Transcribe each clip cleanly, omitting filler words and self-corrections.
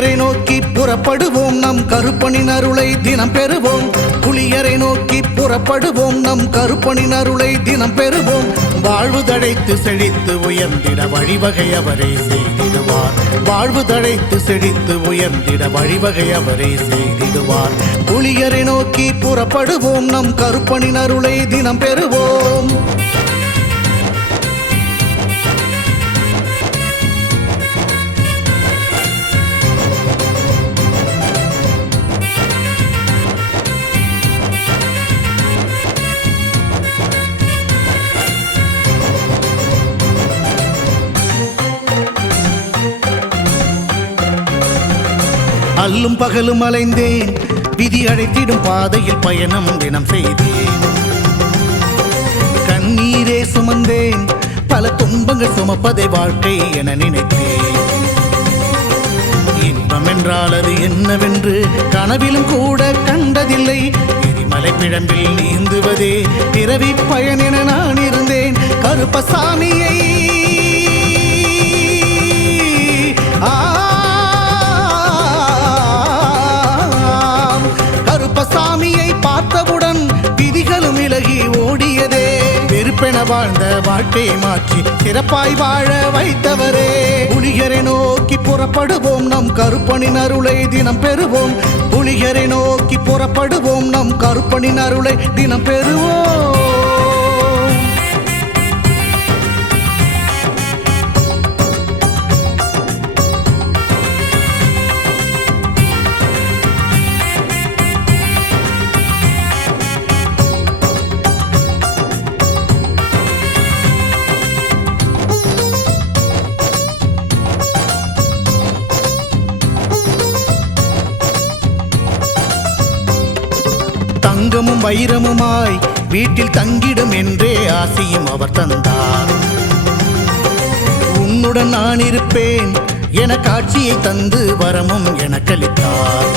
புலியரை நோக்கி புறப்படுவோம் நம் கருப்பனின் அருளை தினம் பெறுவோம். புலியரை நோக்கி புறப்படுவோம் நம் கருப்பனின் அருளை தினம் பெறுவோம். வாழ்வு தழைத்து செழித்து உயர்ந்திட வழிவகை அவரே செய்திடுவார். வாழ்வு தழைத்து செழித்து உயர்ந்திட வழிவகை அவரே செய்திடுவார். புலியரை நோக்கி புறப்படுவோம் நம் கருப்பனின் அருளை தினம் பெறுவோம். அல்லும் பகலும் அலைந்தேன், விதி அழைத்திடும் பாதையில் பயணம் தினம் செய்தேன். கண்ணீரே சுமந்தேன், பல துன்பங்கள் சுமப்பதை வாழ்க்கை என நினைத்தேன். இன்பம் என்றால் அது என்னவென்று கனவிலும் கூட கண்டதில்லை. எரிமலை பிழம்பில் நீந்துவதே பிறவி பயன் என நான் இருந்தேன். கருப்பசாமியை கருப்பசாமியை பார்த்தவுடன் விதிகளும் விலகி ஓடியதே. வெறுப்பென வாழ்ந்த வாழ்க்கையை மாற்றி சிறப்பாய் வாழ வைத்தவரே. புலியரை நோக்கி புறப்படுவோம் நம் கருப்பனின் அருளை தினம் பெறுவோம். புலியரை நோக்கி புறப்படுவோம் நம் கருப்பனின் அருளை தினம் பெறுவோம். தங்கமும் வைரமுமாய் வீட்டில் தங்கிடும் என்றே ஆசையும் அவர் தந்தார். உன்னுடன் நான் இருப்பேன் என காட்சியை தந்து வரமும் எனக்களித்தார்.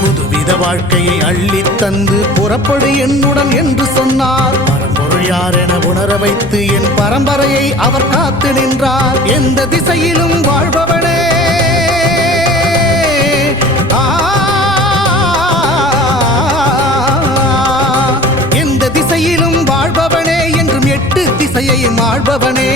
புதுவித வாழ்க்கையை அள்ளி தந்து புறப்படு என்னுடன் என்று சொன்னார். பரம்பொருள் யார் என உணர வைத்து என் பரம்பரையை அவர் காத்து நின்றார். எந்த திசையிலும் வாழ்பவனே, வாழ்பவனே என்றும் எட்டு திசையையும் ஆள்பவனே.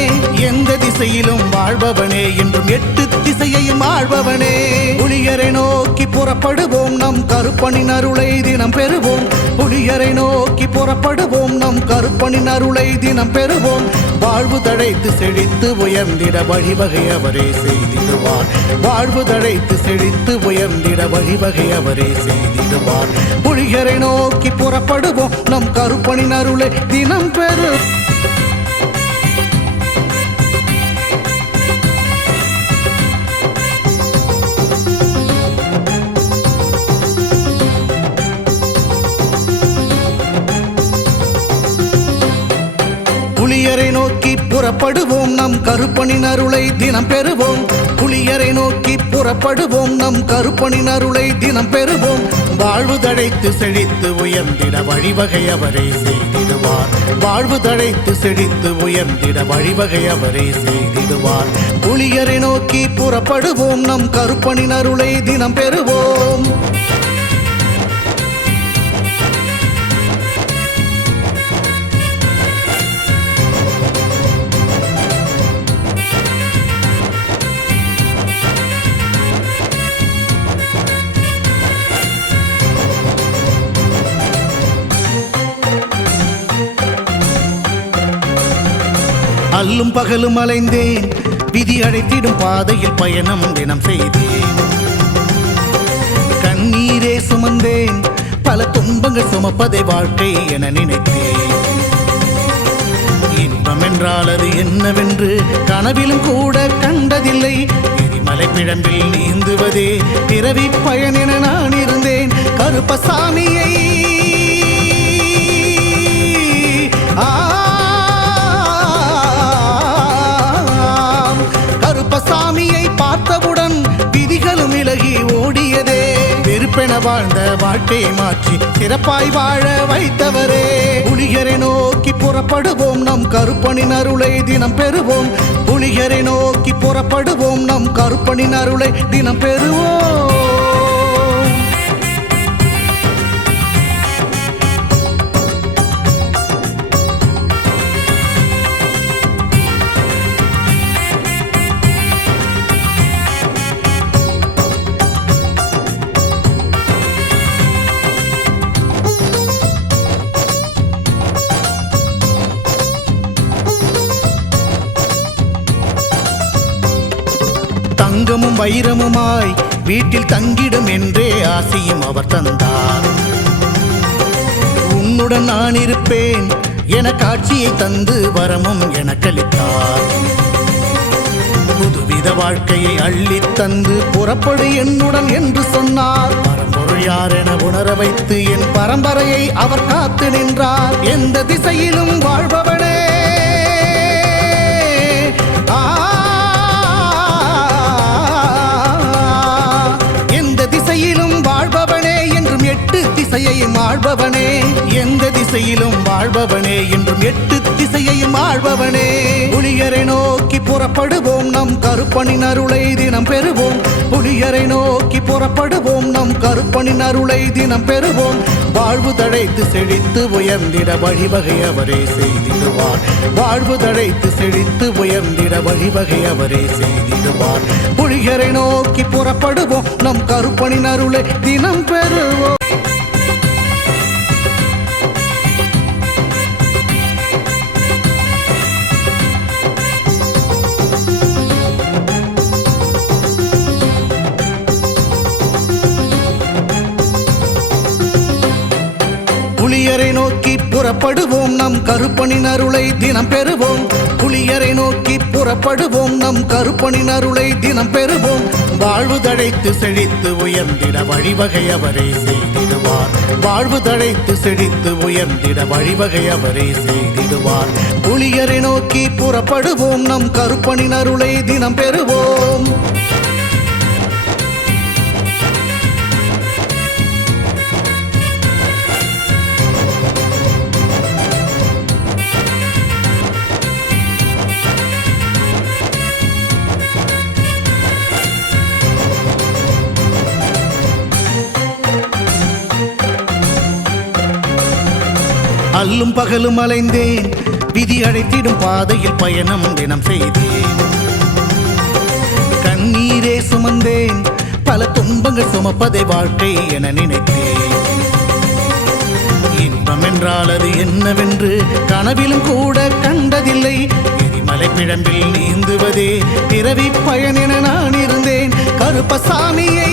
எந்த திசையிலும் வாழ்பவனே என்றும் எட்டு திசையையும் ஆள்பவனே. புலியரை நோக்கி புறப்படுவோம் நம் கருப்பனின் அருளை தினம் பெறுவோம். புலியரை நோக்கி புறப்படுவோம் நம் கருப்பனின் அருளை தினம் பெறுவோம். வாழ்வு தழைத்து செழித்து உயர்ந்திட வழிவகை அவரே செய்திடுவார். வாழ்வு தழைத்து செழித்து உயர்ந்திட வழிவகை அவரே செய்திடுவார். புலியரை நோக்கி புறப்படுவோம் நம் கருப்பனின் அருளை தினம் பெறு. புலியரை நோக்கி புறப்படுவோம் நம் கருப்பனின் அருளை தினம் பெறுவோம். புலியரை நோக்கி புறப்படுவோம் நம் கருப்பனின் அருளை தினம் பெறுவோம். வாழ்வு தழைத்து செழித்து உயர்ந்திட வழிவகை அவரே செய்திடுவார். வாழ்வு தழைத்து செழித்து உயர்ந்திட வழிவகை அவரே செய்திடுவார். புலியரை நோக்கி புறப்படுவோம் நம் கருப்பனின் அருளை தினம் பெறுவோம். அல்லும் பகலும் அலைந்தேன், விதி அழைத்திடும் பாதையில் பயணம் தினம் செய்தேன். கண்ணீரே சுமந்தேன், பல துன்பங்கள் சுமப்பதை வாழ்க்கை என நினைத்தேன். இன்பம் என்றால் அது என்னவென்று கனவிலும் கூட கண்டதில்லை. எரிமலை பிழம்பில் நீந்துவதே பிறவி பயன் என நான் இருந்தேன். கருப்பசாமியை கருப்பசாமியை பார்த்தவுடன் விதிகளும் விலகி ஓடியதே. வெறுப்பென வாழ்ந்த வாழ்க்கையை மாற்றி சிறப்பாய் வாழ வைத்தவரே. புலிகரை நோக்கி புறப்படுவோம், நம் கருப்பனின் அருளை தினம் பெறுவோம். புலிகரை நோக்கி புறப்படுவோம், நம் கருப்பனின் அருளை தினம் பெறுவோம். தங்கமும் வைரமுமாய் வீட்டில் தங்கிடும் என்றே ஆசையும் அவர் தந்தார். உன்னுடன் நான் இருப்பேன் என காட்சியை தந்து வரமும் எனக்களித்தார். புதுவித வாழ்க்கையை அள்ளித் தந்து புறப்படு என்னுடன் என்று சொன்னார். பரம்பொருள் யார் என உணர வைத்து என் பரம்பரையை அவர் காத்து நின்றார். எந்த திசையிலும் வாழ்பவனே, வாழ்பவனே என்றும் எட்டு திசையையும் ஆள்பவனே. எந்த திசையிலும் வாழ்பவனே என்றும் எட்டு திசையையும் ஆள்பவனே. புலிகரை நோக்கி புறப்படுவோம், நம் கருப்பனின் அருளை தினம் பெறுவோம். புலிகரை நோக்கி புறப்படுவோம், நம் கருப்பனின் அருளை தினம் பெறுவோம். வாழ்வு தழைத்து செழித்து உயர்ந்திட வழிவகை அவரே செய்திடுவார். வாழ்வு தழைத்து செழித்து உயர்ந்திட வழிவகை அவரே செய்திடுவார். புலிகரை நோக்கி புறப்படுவோம், நம் கருப்பனின் அருளை தினம் பெறுவோம். புலிகரை நோக்கி புறப்படுவோம், நம் கருப்பனின் அருளை தினம் பெறுவோம். புலிகரை நோக்கி புறப்படுவோம், நம் கருப்பனின் அருளை தினம் பெறுவோம். வாழ்வு தழைத்து செழித்து உயர்ந்திட வழிவகை அவரே செய்திடுவார். வாழ்வு தழைத்து செழித்து உயர்ந்திட வழிவகை அவரே செய்திடுவார். புலிகரை நோக்கி புறப்படுவோம், நம் கருப்பனின் அருளை தினம் பெறுவோம். அல்லும் பகலும் அலைந்தேன், விதி அழைத்திடும் பாதையில் பயணம் தினம் செய்தேன். கண்ணீரே சுமந்தேன், பல துன்பங்கள் சுமப்பதை வாழ்க்கை என நினைத்தேன். இன்பம் என்றால் அது என்னவென்று கனவிலும் கூட கண்டதில்லை. எரிமலை பிழம்பில் நீந்துவதே பிறவி பயன் என நான் இருந்தேன். கருப்பசாமியை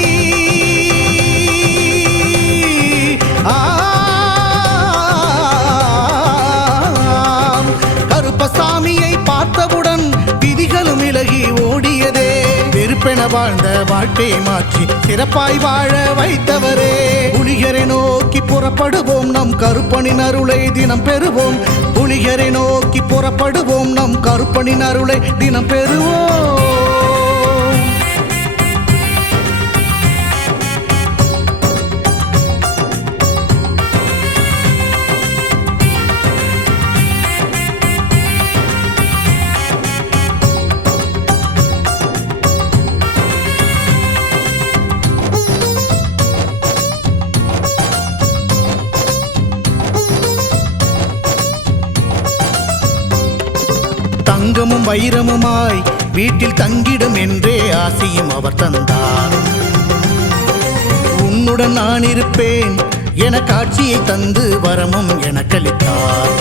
கருப்பசாமியை பார்த்தவுடன் விதிகளும் விலகி ஓடியதே. வெறுப்பென வாழ்ந்த வாழ்க்கையை மாற்றி சிறப்பாய் வாழ வைத்தவரே. புலிகரை நோக்கி புறப்படுவோம், நம் கருப்பனின் அருளை தினம் பெறுவோம். புலிகரை நோக்கி புறப்படுவோம், நம் கருப்பனின் அருளை தினம் பெறுவோம். தங்கமும் வைரமுமாய் வீட்டில் தங்கிடும் என்றே ஆசையும் அவர் தந்தார். உன்னுடன் நான் இருப்பேன் என காட்சியை தந்து வரமும் எனக்களித்தார்.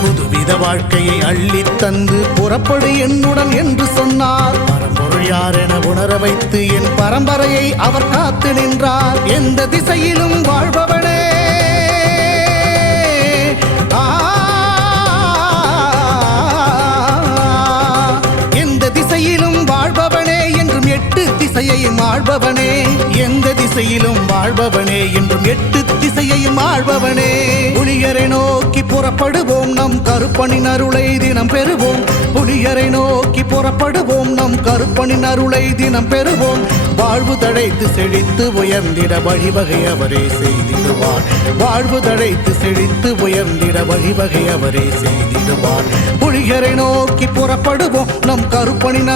புதுவித வாழ்க்கையை அள்ளித் தந்து புறப்படு என்னுடன் என்று சொன்னார். பரம்பொருள் யார் என உணர வைத்து என் பரம்பரையை அவர் காத்து நின்றார். எந்த திசையிலும் வாழ்பவனே, எந்த திசையிலும் வாழ்பவனே என்றும் எட்டு திசை திசையையும் ஆள்பவனே எந்த திசையிலும் வாழ்பவனே என்றும் எட்டு திசையையும் ஆள்பவனே புலியரை நோக்கி புறப்படுவோம் நம் கருப்பனின் அருளை தினம் பெறுவோம் புலியரை நோக்கி புறப்படுவோம் நம் கருப்பனின் அருளை தினம் பெறுவோம் வாழ்வு தழைத்து செழித்து உயர்ந்திட வழிவகை அவரே செய்திடுவார் வாழ்வு தழைத்து செழித்து உயர்ந்திட வழிவகை அவரே செய்திடுவார் புலியரை நோக்கி புறப்படுவோம் நம் கருப்பனின்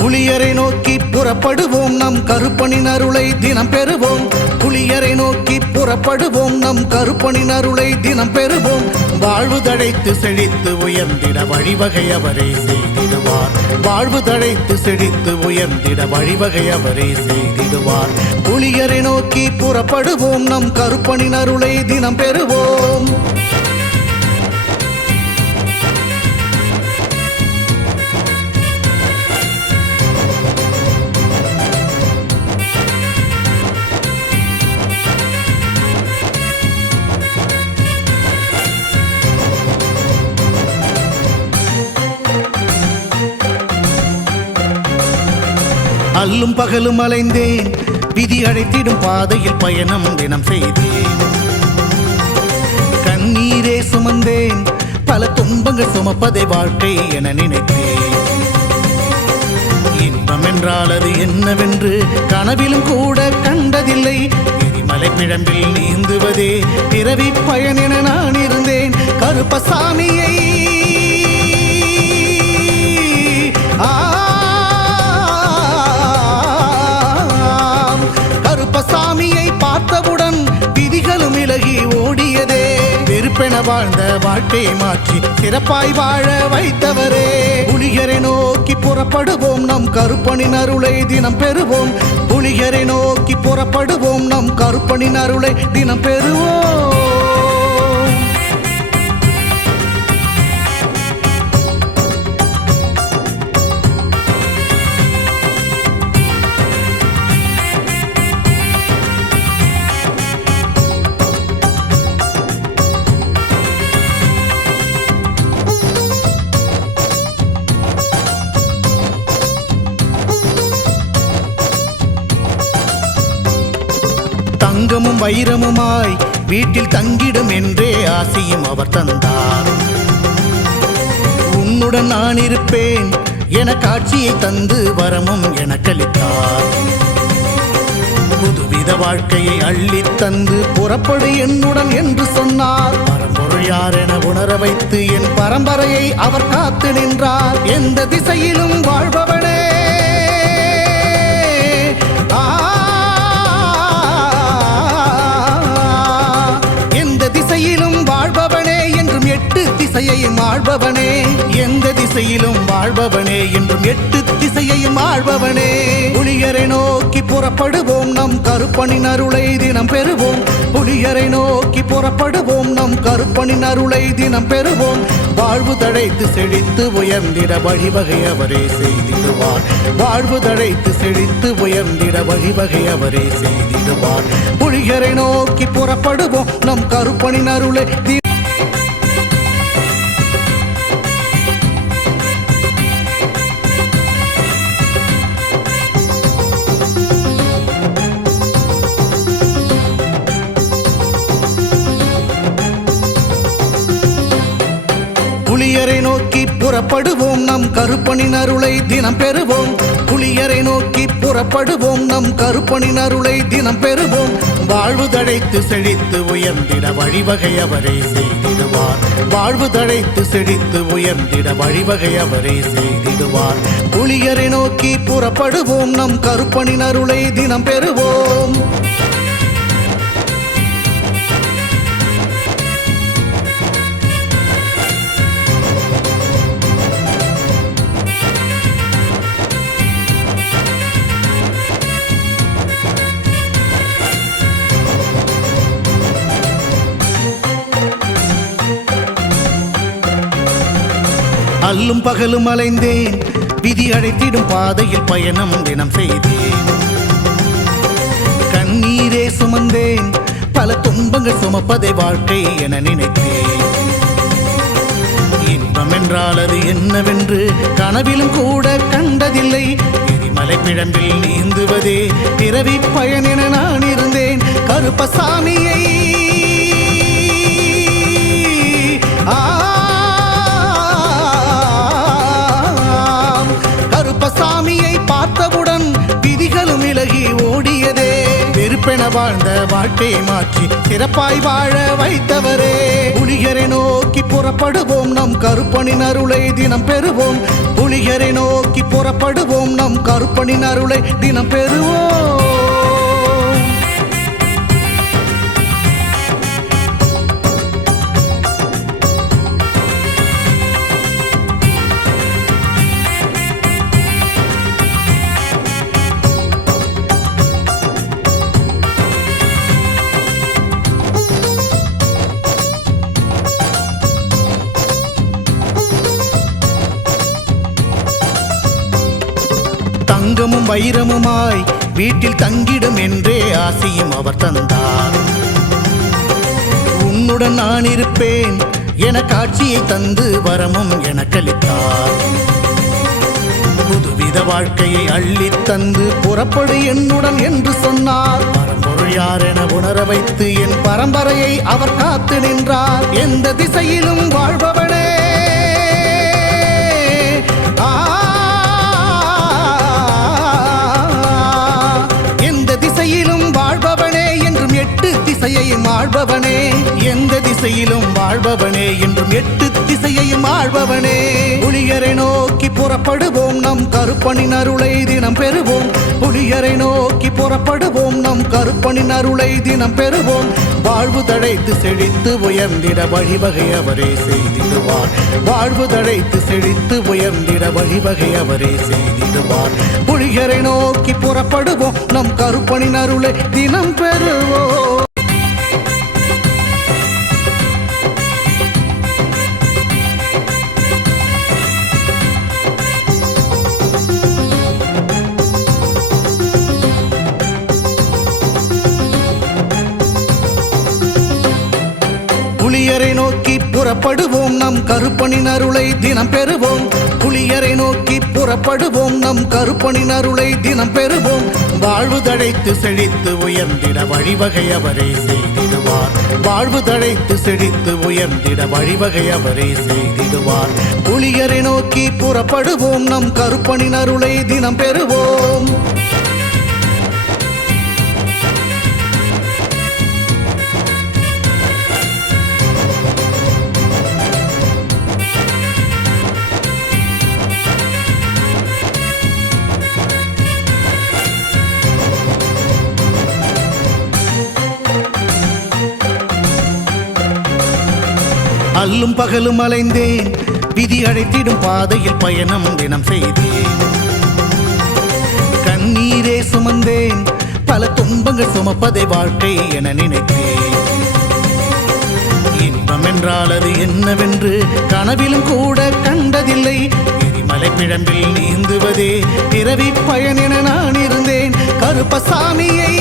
புலியரை நோக்கி புறப்படுவோம் நம் கருப்பனின் அருளை தினம் பெறுவோம் புலியரை நோக்கி புறப்படுவோம் நம் கருப்பனின் அருளை தினம் பெறுவோம் வாழ்வு தழைத்து செழித்து உயர்ந்திட வழிவகை அவரே செய்திடுவார் வாழ்வு தழைத்து செழித்து உயர்ந்திட வழிவகை அவரே செய்திடுவார் புலியரை நோக்கி புறப்படுவோம் நம் கருப்பனின் அருளை தினம் பெறுவோம் அல்லும் பகலும் அலைந்தேன் விதி அழைத்திடும் பாதையில் பயணம் தினம் செய்தேன் கண்ணீரே சுமந்தேன் பல துன்பங்கள் சுமப்பதை வாழ்க்கை என நினைத்தேன் இன்பம் என்றால் அது என்னவென்று கனவிலும் கூட கண்டதில்லை எரிமலை பிழம்பில் நீந்துவதே பிறவி பயன் என நான் இருந்தேன் கருப்பசாமியை கருப்பசாமியை பார்த்தவுடன் விதிகளும் விலகி ஓடியதே வெறுப்பென வாழ்ந்த வாழ்க்கையை மாற்றி சிறப்பாய் வாழ வைத்தவரே புலியரை நோக்கி புறப்படுவோம் நம் கருப்பனின் அருளை தினம் பெறுவோம் புலியரை நோக்கி புறப்படுவோம் நம் கருப்பனின் அருளை தினம் பெறுவோம் தங்கமும் வைரமுமாய் வீட்டில் தங்கிடும் என்றே ஆசையும் அவர் தந்தார் உன்னுடன் நான் இருப்பேன் என காட்சியை தந்து வரமும் எனக்களித்தார் புதுவித வாழ்க்கையை அள்ளித் தந்து புறப்படு என்னுடன் என்று சொன்னார் பரம்பொருள் யார் என உணர வைத்து என் பரம்பரையை அவர் காத்து நின்றார் எந்த திசையிலும் வாழ்பவனே வாழ்பவனே என்றும் எட்டு திசையையும் ஆள்பவனே எந்த திசையிலும் வாழ்பவனே என்றும் எட்டு திசையையும் ஆள்பவனே புலியரை நோக்கி புறப்படுவோம் நம் கருப்பனின் அருளை தினம் பெறுவோம் புலியரை நோக்கி புறப்படுவோம் நம் கருப்பனின் அருளை தினம் பெறுவோம் வாழ்வு தழைத்து செழித்து உயர்ந்திட வழிவகை அவரே செய்திடுவார் வாழ்வு தழைத்து செழித்து உயர்ந்திட வழிவகை அவரே செய்திடுவார் புலியரை நோக்கி புறப்படுவோம் நம் கருப்பனின் அருளை புலியரை நோக்கி புறப்படுவோம் நம் கருப்பனின் அருளை தினம் பெறுவோம் புலியரை நோக்கி புறப்படுவோம் நம் கருப்பனின் அருளை தினம் பெறுவோம் வாழ்வு தழைத்து செழித்து உயர்ந்திட வழிவகை அவரே செய்திடுவார் வாழ்வு தழைத்து செழித்து உயர்ந்திட வழிவகை அவரே செய்திடுவார் புலியரை நோக்கி புறப்படுவோம் நம் கருப்பனின் அருளை தினம் பெறுவோம் அல்லும் பகலும் அலைந்தேன் விதி அழைத்திடும் பாதையில் பயணம் தினம் செய்தேன். கண்ணீரே சுமந்தேன், பல துன்பங்கள் சுமப்பதை வாழ்க்கை என நினைத்தேன். இன்பம் என்றால் அது என்னவென்று கனவிலும் கூட கண்டதில்லை. எரிமலை பிழம்பில் நீந்துவதே பிறவி பயன் என நான் இருந்தேன். கருப்பசாமியை கருப்பசாமியை பார்த்தவுடன் விதிகளும் விலகி ஓடியதே. வெறுப்பென வாழ்ந்த வாழ்க்கையை மாற்றி சிறப்பாய் வாழ வைத்தவரே. புலிகரை நோக்கி புறப்படுவோம், நம் கருப்பனின் அருளை தினம் பெறுவோம். புலிகரை நோக்கி புறப்படுவோம், நம் கருப்பனின் அருளை தினம் பெறுவோம். தங்கமும் வைரமுமாய் வீட்டில் தங்கிடும் என்றே ஆசையும் அவர் தந்தார். உன்னுடன் நான் இருப்பேன் என காட்சியை தந்து வரமும் எனக்களித்தார். புதுவித வாழ்க்கையை அள்ளி தந்து புறப்படு என்னுடன் என்று சொன்னார். பரம்பொருள் யார் என உணர வைத்து என் பரம்பரையை அவர் காத்து நின்றார். எந்த திசையிலும் வாழ்பவனே, வாழ்பவனே என்றும் எட்டு திசையையும் ஆள்பவனே. எந்த திசையிலும் வாழ்பவனே என்றும் எட்டு திசையையும் ஆள்பவனே. புலிகரை நோக்கி புறப்படுவோம், நம் கருப்பனின் அருளை தினம் பெறுவோம். புலிகரை நோக்கி புறப்படுவோம், நம் கருப்பனின் அருளை தினம் பெறுவோம். வாழ்வு தழைத்து செழித்து உயர்ந்திட வழிவகை அவரே செய்திடுவார். வாழ்வு தழைத்து செழித்து உயர்ந்திட வழிவகை அவரே செய்திடுவார். புலிகரை நோக்கி புறப்படுவோம், நம் கருப்பனின் அருளை தினம் பெறுவோம். புலியரை நோக்கி புறப்படுவோம், நம் கருப்பனின் அருளை தினம் பெறுவோம். புலியரை நோக்கி புறப்படுவோம், நம் கருப்பனின் அருளை தினம் பெறுவோம். வாழ்வு தழைத்து செழித்து உயர்ந்திட வழிவகை அவரே செய்திடுவார். வாழ்வு தழைத்து செழித்து உயர்ந்திட வழிவகை அவரே செய்திடுவார். புலியரை நோக்கி புறப்படுவோம், நம் கருப்பனின் அருளை தினம் பெறுவோம். அல்லும் பகலும் அலைந்தேன், விதி அழைத்திடும் பாதையில் பயணம் தினம் செய்தேன். கண்ணீரே சுமந்தேன், பல துன்பங்கள் சுமப்பதை வாழ்க்கை என நினைத்தேன். இன்பம் என்றால் அது என்னவென்று கனவிலும் கூட கண்டதில்லை. எரிமலை பிழம்பில் நீந்துவதே பிறவி பயன் என நான் இருந்தேன். கருப்பசாமியை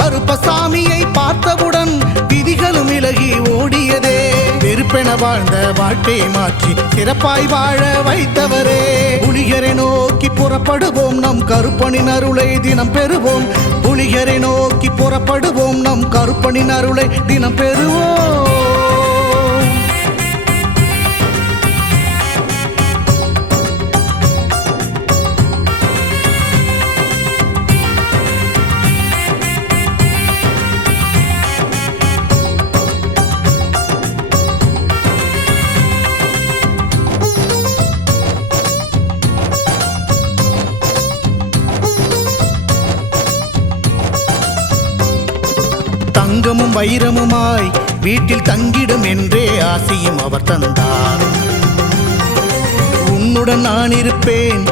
கருப்பசாமியை பார்த்தவுடன் விதிகளும் விலகி ஓடியதே. வெறுப்பென வாழ்ந்த வாழ்க்கையை மாற்றி சிறப்பாய் வாழ வைத்தவரே. புலிகரை நோக்கி புறப்படுவோம், நம் கருப்பனின் அருளை தினம் பெறுவோம். புலிகரை நோக்கி புறப்படுவோம், நம் கருப்பனின் அருளை தினம் பெறுவோம். தங்கமும் வைரமுமாய் வீட்டில் தங்கிடும் என்றே ஆசையும் அவர் தந்தார். உன்னுடன் நான் இருப்பேன்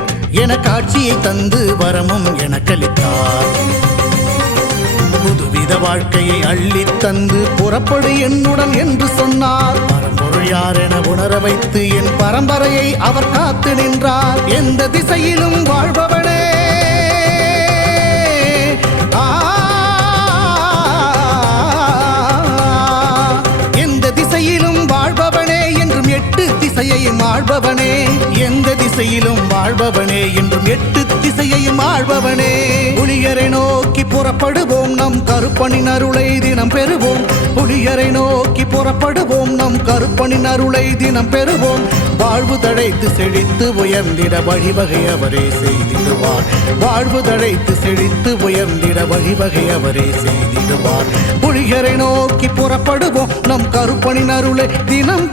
என காட்சியை தந்து வரமும் எனக்களித்தார். புதுவித புதுவித வாழ்க்கையை அள்ளித் தந்து புறப்படு என்னுடன் என்று சொன்னார். பரம்பொருள் யார் என உணர வைத்து என் பரம்பரையை அவர் காத்து நின்றார். எந்த திசையிலும் வாழ்பவனே, எந்த திசையிலும் வாழ்பவனே என்றும் எட்டு திசையையும் ஆள்பவனே. எந்த திசையிலும் வாழ்பவனே என்றும் எட்டு திசையையும் ஆள்பவனே. புலியரை நோக்கி புறப்படுவோம், நம் கருப்பனின் அருளை தினம் பெறுவோம். புலியரை நோக்கி புறப்படுவோம், நம் கருப்பனின் அருளை தினம் பெறுவோம். வாழ்வு தழைத்து செழித்து உயர்ந்திட வழிவகை அவரே செய்திடுவார். வாழ்வு தழைத்து செழித்து உயர்ந்திட வழிவகை அவரே செய்திடுவார். புலியரை நோக்கி புறப்படுவோம், நம் கருப்பனின் அருளை தினம்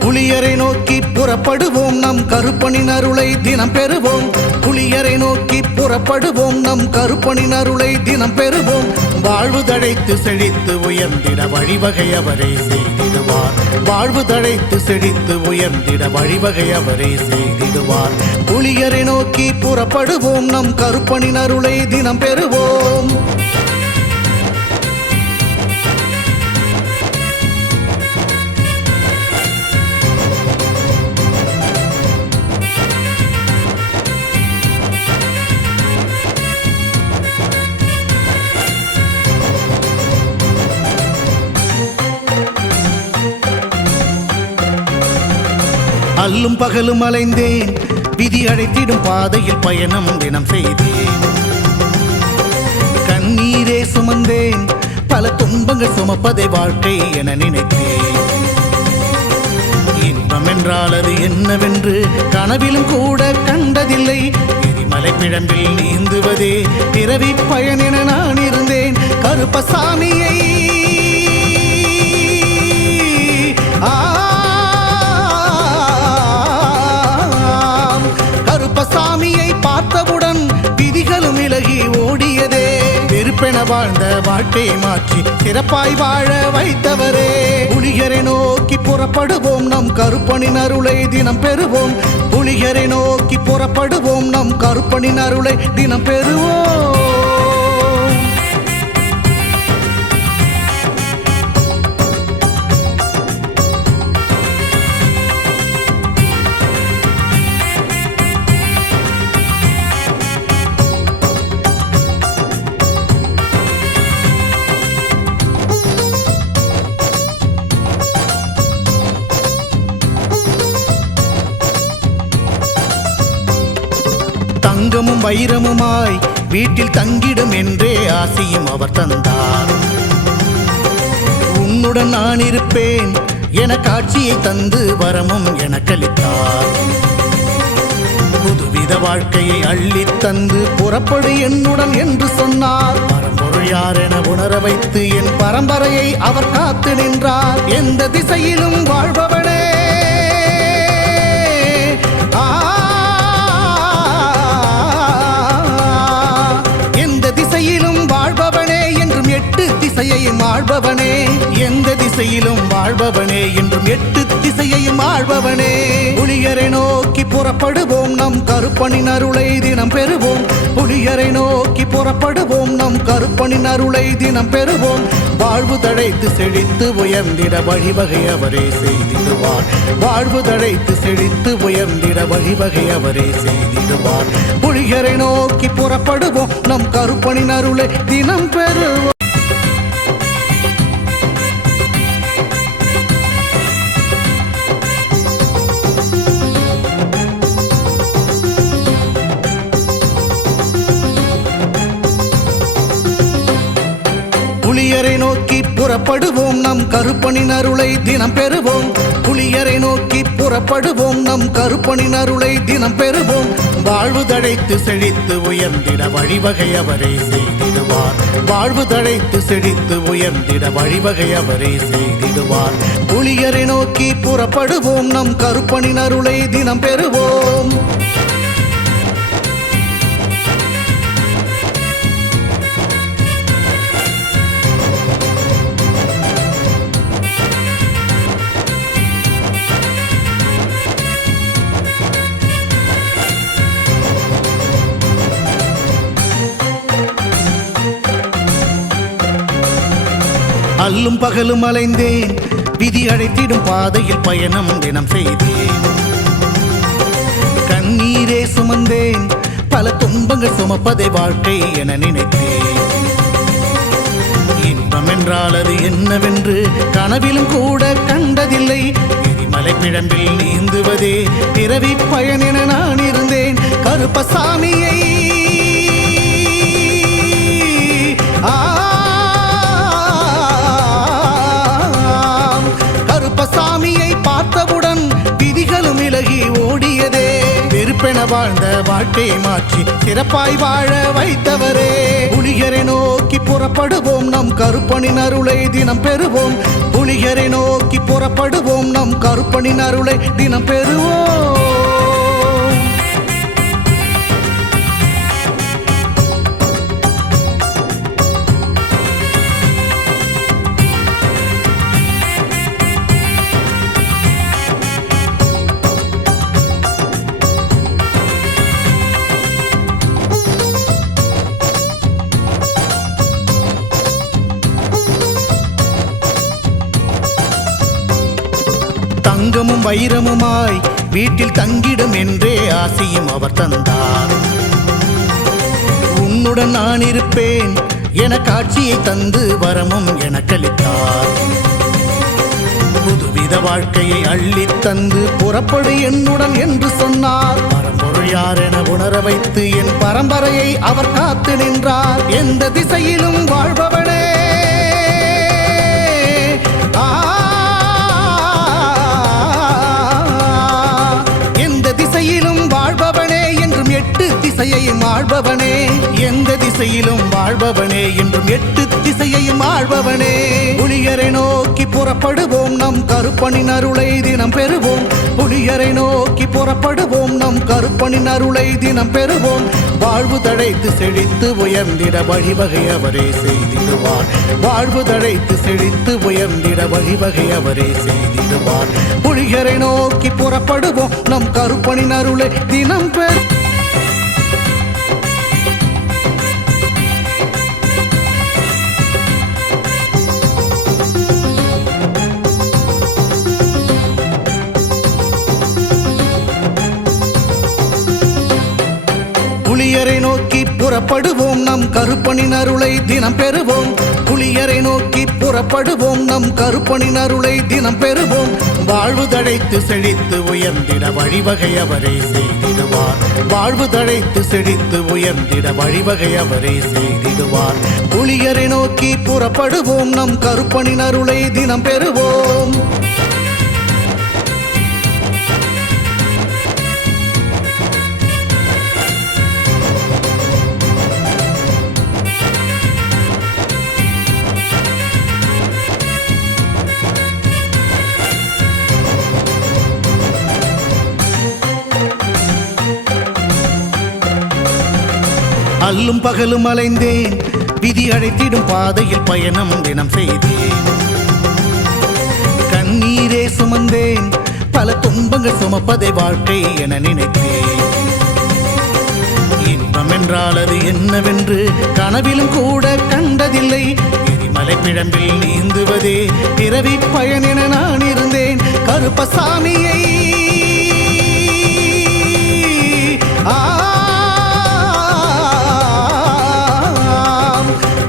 புலியரை நோக்கி புறப்படுவோம், நம் கருப்பனின் அருளை தினம் பெறுவோம். புலியரை நோக்கி புறப்படுவோம், நம் கருப்பனின் அருளை தினம் பெறுவோம். வாழ்வு தழைத்து செழித்து உயர்ந்திட வழிவகை அவரே செய்திடுவார். வாழ்வு தழைத்து செழித்து உயர்ந்திட வழிவகை அவரே செய்திடுவார். புலியரை நோக்கி புறப்படுவோம், நம் கருப்பனின் அருளை தினம் பெறுவோம். அல்லும் பகலும் அலைந்தேன், விதி அழைத்திடும் பாதையில் பயணம் தினம் செய்தேன். கண்ணீரே சுமந்தேன், பல துன்பங்கள் சுமப்பதை வாழ்க்கை என நினைத்தேன். இன்பம் என்றால் அது என்னவென்று கனவிலும் கூட கண்டதில்லை. எரிமலை பிழம்பில் நீந்துவதே பிறவி பயன் என நான் இருந்தேன். கருப்பசாமியை கருப்பசாமியை பார்த்தவுடன் விதிகளும் விலகி ஓடியதே. வெறுப்பென வாழ்ந்த வாழ்க்கையை மாற்றி சிறப்பாய் வாழ வைத்தவரே. புலியரை நோக்கி புறப்படுவோம், நம் கருப்பனின் அருளை தினம் பெறுவோம். புலியரை நோக்கி புறப்படுவோம், நம் கருப்பனின் அருளை தினம் பெறுவோம். தங்கமும் வைரமுமாய் வீட்டில் தங்கிடும் என்றே ஆசையும் அவர் தந்தார். உன்னுடன் நான் இருப்பேன் என காட்சியை தந்து வரமும் எனக்களித்தார். புதுவித வாழ்க்கையை அள்ளித் தந்து புறப்படு என்னுடன் என்று சொன்னார். பரம்பொருள் யார் என உணர வைத்து என் பரம்பரையை அவர் காத்து நின்றார். எந்த திசையிலும் வாழ்பவனே, திசையிலும் வாழ்பவனே என்றும் எட்டு திசையையும் ஆள்பவனே. எந்த திசையிலும் வாழ்பவனே என்றும் எட்டு திசையையும் ஆள்பவனே. புலியரை நோக்கி புறப்படுவோம், நம் கருப்பனின் அருளை தினம் பெறுவோம். புலியரை நோக்கி புறப்படுவோம், நம் கருப்பனின் அருளை தினம் பெறுவோம். வாழ்வு தழைத்து செழித்து உயர்ந்திட வழிவகை அவரே செய்திடுவார். வாழ்வு தழைத்து செழித்து உயர்ந்திட வழிவகை அவரே செய்திடுவார். புலியரை நோக்கி புறப்படுவோம், நம் கருப்பனின் அருளை தினம் பெறுவோம். புலியரை நோக்கி புறப்படுவோம், நம் கருப்பனின் அருளை தினம் பெறுவோம். புலியரை நோக்கி புறப்படுவோம், நம் கருப்பனின் அருளை தினம் பெறுவோம். வாழ்வு தழைத்து செழித்து உயர்ந்திட வழிவகை அவரே செய்திடுவார். வாழ்வு தழைத்து செழித்து உயர்ந்திட வழிவகை அவரே செய்திடுவார். புலியரை நோக்கி புறப்படுவோம், நம் கருப்பனின் அருளை தினம் பெறுவோம். அல்லும் பகலும் அலைந்தேன், விதி அழைத்திடும் பாதையில் பயணம் தினம் செய்தேன். கண்ணீரே சுமந்தேன், பல துன்பங்கள் சுமப்பதை வாழ்க்கை என நினைத்தேன். இன்பம் என்றால் அது என்னவென்று கனவிலும் கூட கண்டதில்லை. எரிமலை பிழம்பில் நீந்துவதே பிறவி பயன் என நான் இருந்தேன். கருப்பசாமியை கருப்பசாமியை பார்த்தவுடன் விதிகளும் விலகி ஓடியதே. வெறுப்பென வாழ்ந்த வாழ்க்கையை மாற்றி சிறப்பாய் வாழ வைத்தவரே. புலிகரை நோக்கி புறப்படுவோம், நம் கருப்பனின் அருளை தினம் பெறுவோம். புலிகரை நோக்கி புறப்படுவோம், நம் கருப்பனின் அருளை தினம் பெறுவோம். தங்கமும் வைரமுமாய் வீட்டில் தங்கிடும் என்றே ஆசையும் அவர் தந்தார். உன்னுடன் நான் இருப்பேன் என காட்சியை தந்து வரமும் எனக்களித்தார். புதுவித வாழ்க்கையை அள்ளித் தந்து புறப்படு என்னுடன் என்று சொன்னார். பரம்பொருள் யார் என உணர வைத்து என் பரம்பரையை அவர் காத்து நின்றார். எந்த திசையிலும் வாழ்பவனே, வாழ்பவனே என்றும் எட்டு திசையையும் ஆள்பவனே. எந்த திசையிலும் வாழ்பவனே என்றும் எட்டு திசையையும் ஆள்பவனே. புலிகரை நோக்கி புறப்படுவோம், நம் கருப்பனின் அருளை தினம் பெறுவோம். புலிகரை நோக்கி புறப்படுவோம், நம் கருப்பனின் அருளை தினம் பெறுவோம். வாழ்வு தழைத்து செழித்து உயர்ந்திட வழிவகை அவரே செய்திடுவார். வாழ்வு தழைத்து செழித்து உயர்ந்திட வழிவகை அவரே செய்திடுவார். புலிகரை நோக்கி புறப்படுவோம், நம் கருப்பனின் அருளை தினம் பெறு. புலியரை நோக்கி புறப்படுவோம், நம் கருப்பனின் அருளை தினம் பெறுவோம். புலியரை நோக்கி புறப்படுவோம், நம் கருப்பனின் அருளை தினம் பெறுவோம். வாழ்வு தழைத்து செழித்து உயர்ந்திட வழிவகை அவரே செய்திடுவார். வாழ்வு தழைத்து செழித்து உயர்ந்திட வழிவகை அவரே செய்திடுவார். புலியரை நோக்கி புறப்படுவோம், நம் கருப்பனின் அருளை தினம் பெறுவோம். அல்லும் பகலும் அலைந்தேன், விதி அழைத்திடும் பாதையில் பயணம் தினம் செய்தேன். கண்ணீரே சுமந்தேன், பல துன்பங்கள் சுமப்பதை வாழ்க்கை என நினைத்தேன். இன்பம் என்றால் அது என்னவென்று கனவிலும் கூட கண்டதில்லை. எரிமலை பிழம்பில் நீந்துவதே பிறவி பயன் என நான் இருந்தேன். கருப்பசாமியை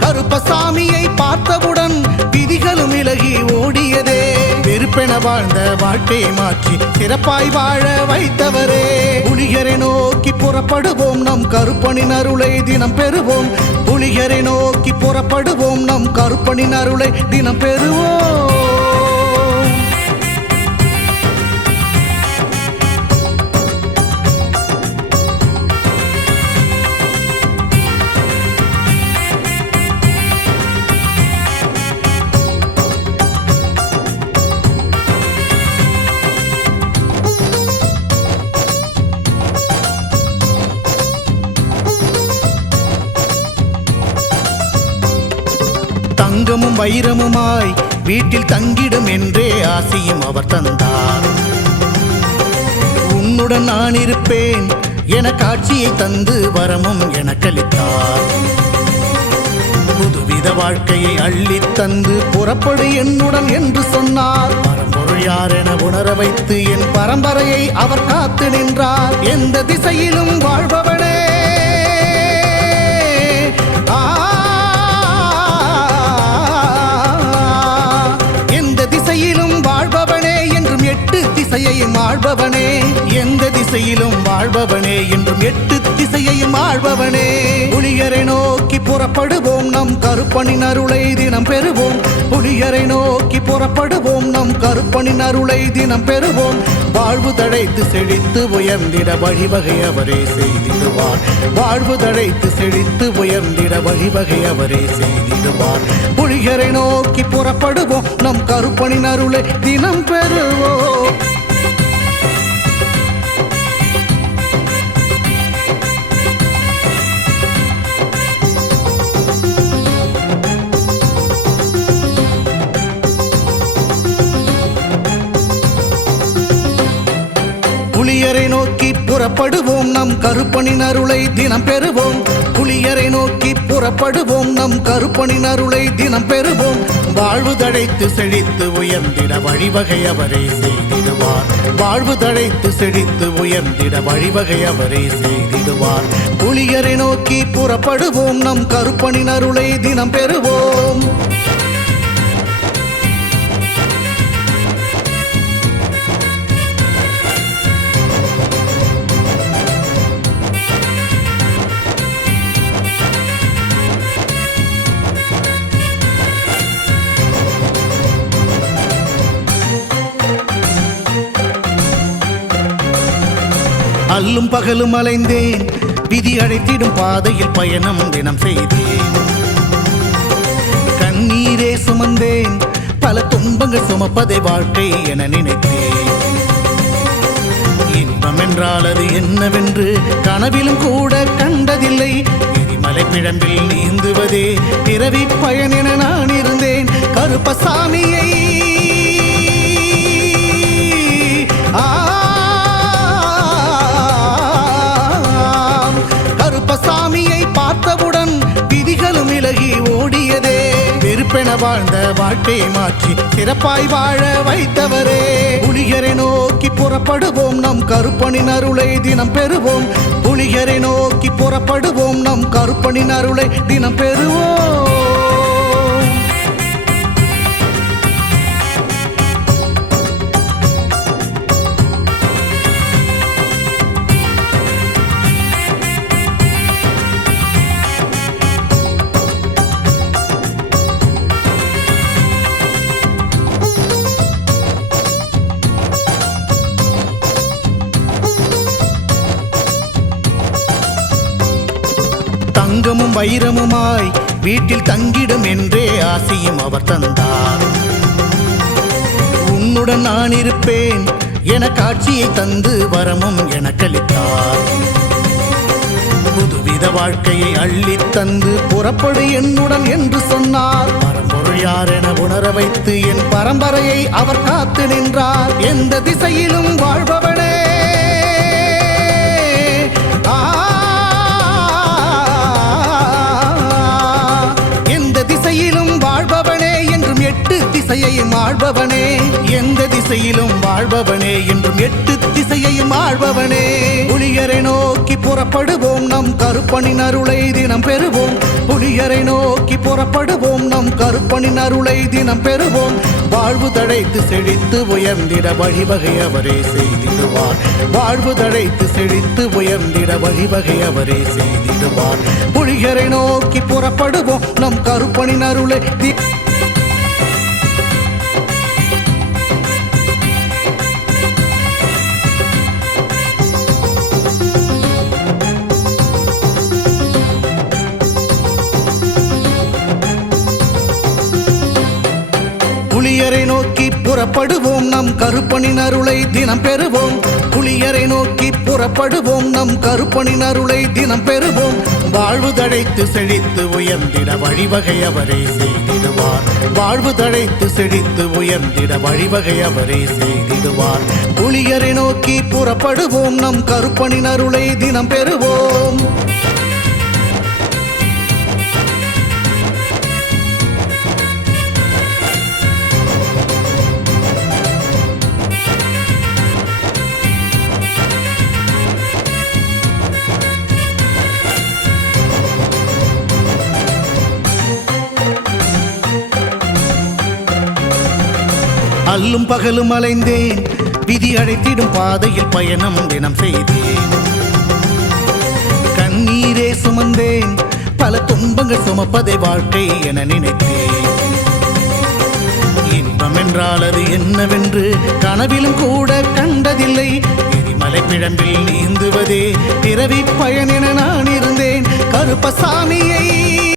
கருப்பசாமியை பார்த்தவுடன் விதிகளும் விலகி ஓடியதே. வெறுப்பென வாழ்ந்த வாழ்க்கையை மாற்றி சிறப்பாய் வாழ வைத்தவரே. புலிகரை நோக்கி புறப்படுவோம், நம் கருப்பனின் அருளை தினம் பெறுவோம். புலிகரை நோக்கி புறப்படுவோம், நம் கருப்பனின் அருளை தினம் பெறுவோம். தங்கமும் வைரமுமாய் வீட்டில் தங்கிடும் என்றே ஆசையும் அவர் தந்தார். உன்னுடன் நான் இருப்பேன் என காட்சியை தந்து வரமும் எனக்களித்தார். புதுவித வாழ்க்கையை அள்ளித் தந்து புறப்படு என்னுடன் என்று சொன்னார். பரம்பொருள் யார் என உணர வைத்து என் பரம்பரையை அவர் காத்து நின்றார். எந்த திசையிலும் வாழ்பவனே, எந்த திசையிலும் வாழ்பவனே என்றும் எட்டு திசையையும் ஆள்பவனே. எந்த திசையிலும் வாழ்பவனே என்றும் எட்டு திசையையும் ஆள்பவனே. புலியரை நோக்கி புறப்படுவோம், நம் கருப்பனின் அருளை தினம் பெறுவோம். புலியரை நோக்கி புறப்படுவோம், நம் கருப்பனின் அருளை தினம் பெறுவோம். வாழ்வு தழைத்து செழித்து உயர்ந்திட வழிவகை அவரே செய்திடுவார். வாழ்வு தழைத்து செழித்து உயர்ந்திட வழிவகை அவரே செய்திடுவார். புலியரை நோக்கி புறப்படுவோம், நம் கருப்பனின் அருளை தினம் பெறுவோம். புலியரை நோக்கி புறப்படுவோம், நம் கருப்பனின் அருளை தினம் பெறுவோம். புலியரை நோக்கி புறப்படுவோம், நம் கருப்பனின் அருளை தினம் பெறுவோம். வாழ்வு தழைத்து செழித்து உயர்ந்திட வழிவகை அவரே செய்திடுவார். வாழ்வு தழைத்து செழித்து உயர்ந்திட வழிவகை அவரே செய்திடுவார். புலியரை நோக்கி புறப்படுவோம், நம் கருப்பனின் அருளை தினம் பெறுவோம். அல்லும் பகலும் அலைந்தேன், விதி அழைத்திடும் பாதையில் பயணம் தினம் செய்தேன். கண்ணீரே சுமந்தேன், பல துன்பங்கள் சுமப்பதை வாழ்க்கை என நினைத்தேன். இன்பம் என்றால் அது என்னவென்று கனவிலும் கூட கண்டதில்லை. எரிமலை பிழம்பில் நீந்துவதே பிறவி பயன் என நான் இருந்தேன். கருப்பசாமியை கருப்பசாமியை பார்த்தவுடன் விதிகளும் விலகி ஓடியதே. வெறுப்பென வாழ்ந்த வாழ்க்கையை மாற்றி சிறப்பாய் வாழ வைத்தவரே. புலியரை நோக்கி புறப்படுவோம், நம் கருப்பனின் அருளை தினம் பெறுவோம். புலியரை நோக்கி புறப்படுவோம், நம் கருப்பனின் அருளை தினம் பெறுவோம். தங்கமும் வைரமுமாய் வீட்டில் தங்கிடும் என்றே ஆசையும் அவர் தந்தார். உன்னுடன் நான் இருப்பேன் என காட்சியை தந்து வரமும் எனக்களித்தார். புதுவித வாழ்க்கையை அள்ளித் தந்து புறப்படு என்னுடன் என்று சொன்னார். பரம்பொருள் யார் என உணர வைத்து என் பரம்பரையை அவர் காத்து நின்றார். எந்த திசையிலும் வாழ்பவனே, திசையிலும் வாழ்பவனே என்றும் எட்டு திசையையும் ஆள்பவனே. எந்த திசையிலும் வாழ்பவனே என்றும் எட்டு திசையையும் ஆள்பவனே. புலியரை நோக்கி புறப்படுவோம், நம் கருப்பனின் அருளை தினம் பெறுவோம். புலியரை நோக்கி புறப்படுவோம், நம் கருப்பனின் அருளை தினம் பெறுவோம். வாழ்வு தழைத்து செழித்து உயர்ந்திட வழிவகை அவரே செய்திடுவார். வாழ்வு தழைத்து செழித்து உயர்ந்திட வழிவகை அவரே செய்திடுவார். புலியரை நோக்கி புறப்படுவோம், நம் கருப்பனின் அருளை புலியரை நோக்கி புறப்படுவோம், நம் கருப்பனின் அருளை தினம் பெறுவோம். புலியரை நோக்கி புறப்படுவோம், நம் கருப்பனின் அருளை தினம் பெறுவோம். வாழ்வு தழைத்து செழித்து உயர்ந்திட வழிவகை அவரே செய்திடுவார். வாழ்வு தழைத்து செழித்து உயர்ந்திட வழிவகை அவரே செய்திடுவார். புலியரை நோக்கி புறப்படுவோம், நம் கருப்பனின் அருளை தினம் பெறுவோம். அல்லும் பகலும் அலைந்தேன், விதி அழைத்திடும் பாதையில் பயணம் தினம் செய்தேன். கண்ணீரே சுமந்தேன், பல துன்பங்கள் சுமப்பதை வாழ்க்கை என நினைத்தேன். இன்பம் என்றால் அது என்னவென்று கனவிலும் கூட கண்டதில்லை. எரிமலை பிழம்பில் நீந்துவதே பிறவி பயன் என நான் இருந்தேன். கருப்பசாமியை